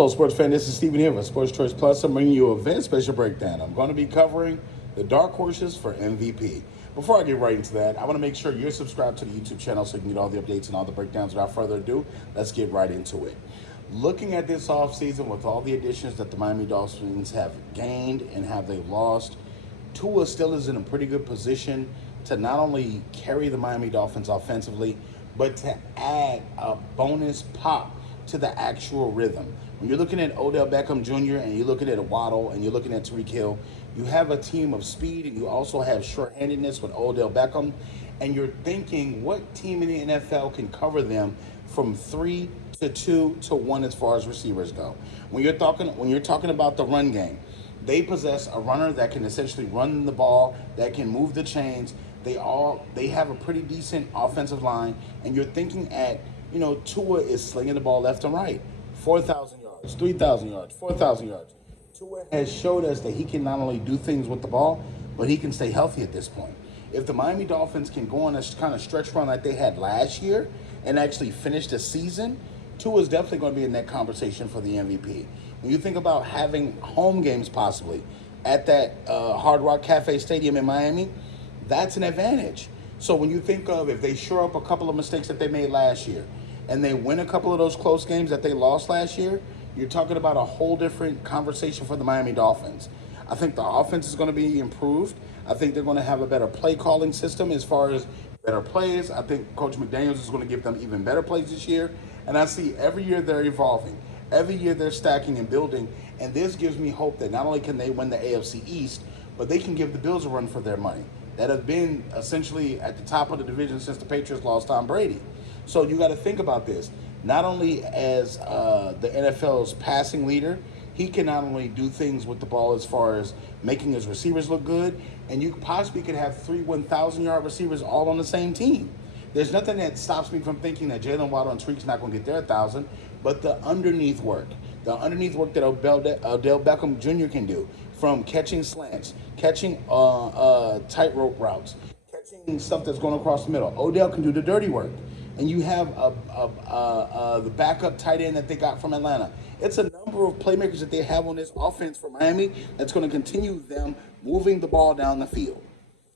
Hello, sports fan. This is Steven here for Sports Choice Plus. I'm bringing you a very special breakdown. I'm going to be covering the dark horses for MVP. Before I get right into that, I want to make sure you're subscribed to the YouTube channel so you can get all the updates and all the breakdowns. Without further ado, let's get right into it. Looking at this offseason with all the additions that the Miami Dolphins have gained and have they lost, Tua still is in a pretty good position to not only carry the Miami Dolphins offensively, but to add a bonus pop to the actual rhythm. When you're looking at Odell Beckham Jr. and you're looking at Waddle and you're looking at Tyreek Hill, you have a team of speed and you also have short-handedness with Odell Beckham, and you're thinking what team in the NFL can cover them from 3 to 2 to 1 as far as receivers go. When you're talking about the run game, they possess a runner that can essentially run the ball, that can move the chains. They have a pretty decent offensive line, and you're thinking at Tua is slinging the ball left and right, 4,000 yards, 3,000 yards, 4,000 yards. Tua has showed us that he can not only do things with the ball, but he can stay healthy at this point. If the Miami Dolphins can go on a kind of stretch run like they had last year and actually finish the season, Tua is definitely going to be in that conversation for the MVP. When you think about having home games possibly at that Hard Rock Cafe Stadium in Miami, that's an advantage. So when you think of if they shore up a couple of mistakes that they made last year and they win a couple of those close games that they lost last year, you're talking about a whole different conversation for the Miami Dolphins. I think the offense is going to be improved. I think they're going to have a better play calling system as far as better plays. I think Coach McDaniels is going to give them even better plays this year. And I see every year they're evolving. Every year they're stacking and building. And this gives me hope that not only can they win the AFC East, but they can give the Bills a run for their money that have been essentially at the top of the division since the Patriots lost Tom Brady. So you got to think about this. Not only as the NFL's passing leader, he can not only do things with the ball as far as making his receivers look good, and you possibly could have 3 1,000-yard receivers all on the same team. There's nothing that stops me from thinking that Jalen Waddle and Tyreek's not going to get their 1,000, but the underneath work that Odell Beckham Jr. can do, from catching slants, catching tightrope routes, catching stuff that's going across the middle. Odell can do the dirty work. And you have the backup tight end that they got from Atlanta. It's a number of playmakers that they have on this offense for Miami that's going to continue them moving the ball down the field.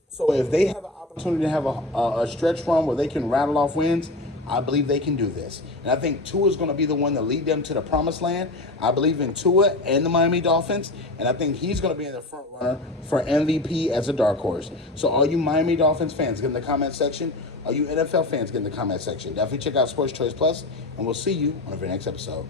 So if they have an opportunity to have a stretch run where they can rattle off wins, I believe they can do this. And I think Tua is going to be the one to lead them to the promised land. I believe in Tua and the Miami Dolphins, and I think he's going to be in the front runner for MVP as a dark horse. So all you Miami Dolphins fans, get in the comment section. All you NFL fans, get in the comment section. Definitely check out Sports Choice Plus, and we'll see you on the very next episode.